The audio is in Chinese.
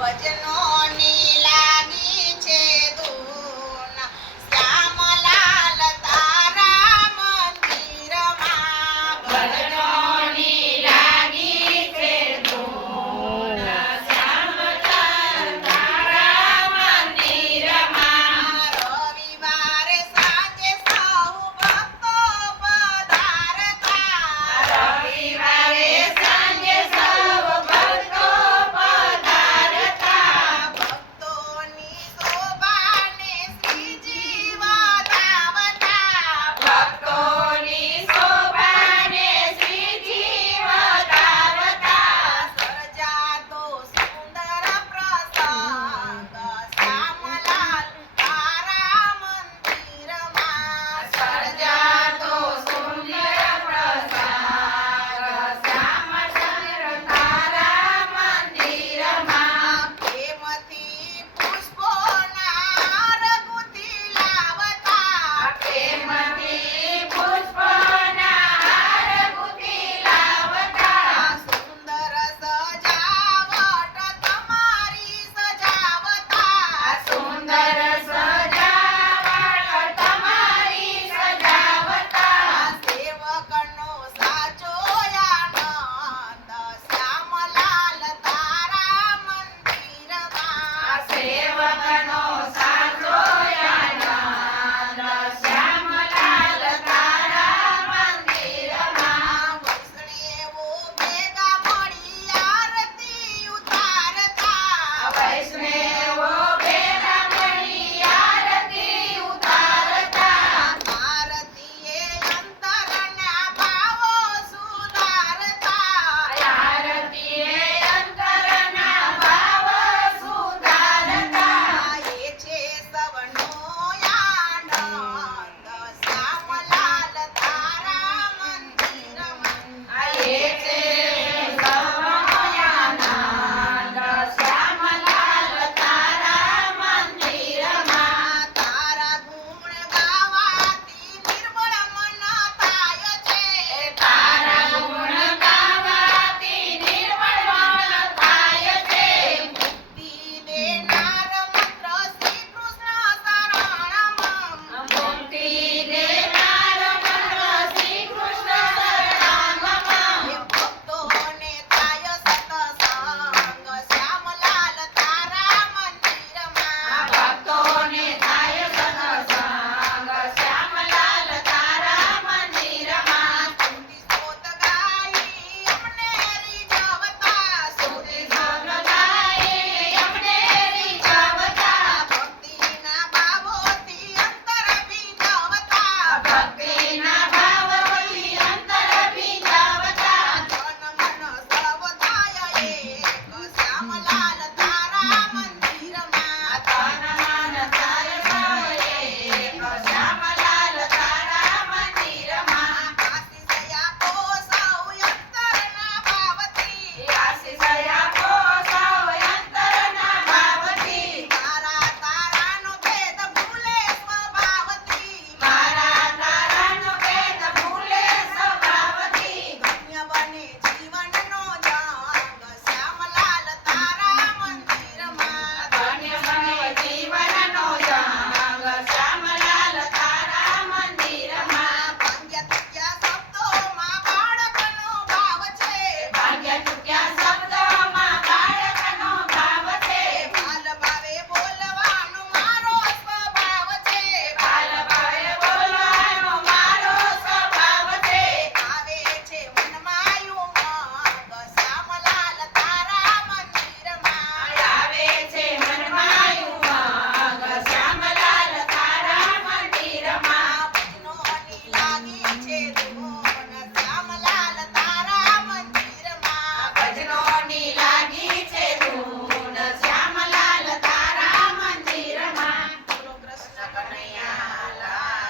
我见到